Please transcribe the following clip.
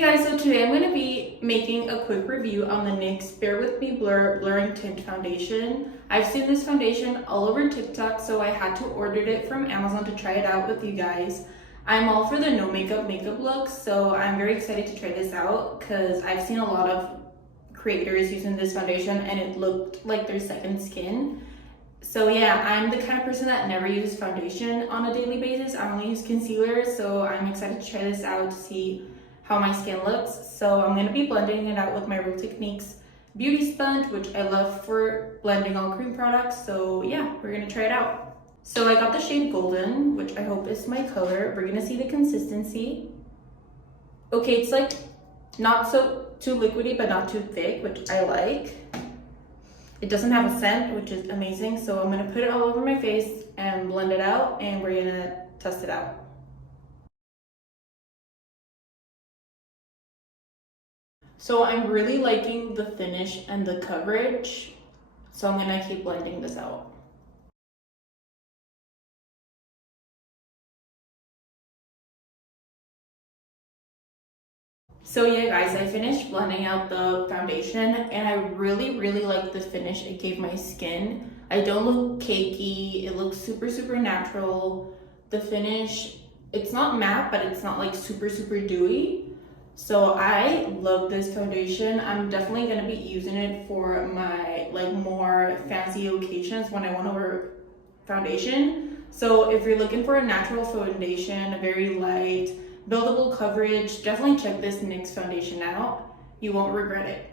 Hey guys, so today I'm going to be making a quick review on the NYX Bear With Me Blurring Tint Foundation. I've seen this foundation all over TikTok, so I had to order it from Amazon to try it out with you guys. I'm all for the no makeup look, so I'm very excited to try this out because I've seen a lot of creators using this foundation and it looked like their second skin. So yeah, I'm the kind of person that never uses foundation on a daily basis. I only use concealer, so I'm excited to try this out to see how my skin looks. So I'm going to be blending it out with my Real Techniques beauty sponge, which I love for blending all cream products. So yeah, we're going to try it out. So I got the shade Golden, which I hope is my color. We're going to see the consistency. Okay, it's like not so too liquidy but not too thick, which I like. It doesn't have a scent, which is amazing. So I'm going to put it all over my face and blend it out, and we're going to test it out. So I'm really liking the finish and the coverage, so I'm gonna keep blending this out. So yeah guys, I finished blending out the foundation and I really like the finish it gave my skin. I don't look cakey, it looks super natural. The finish, it's not matte, but it's not like super dewy. So I love this foundation. I'm definitely going to be using it for my like more fancy occasions when I want to wear foundation. So if you're looking for a natural foundation, a very light, buildable coverage, definitely check this NYX foundation out. You won't regret it.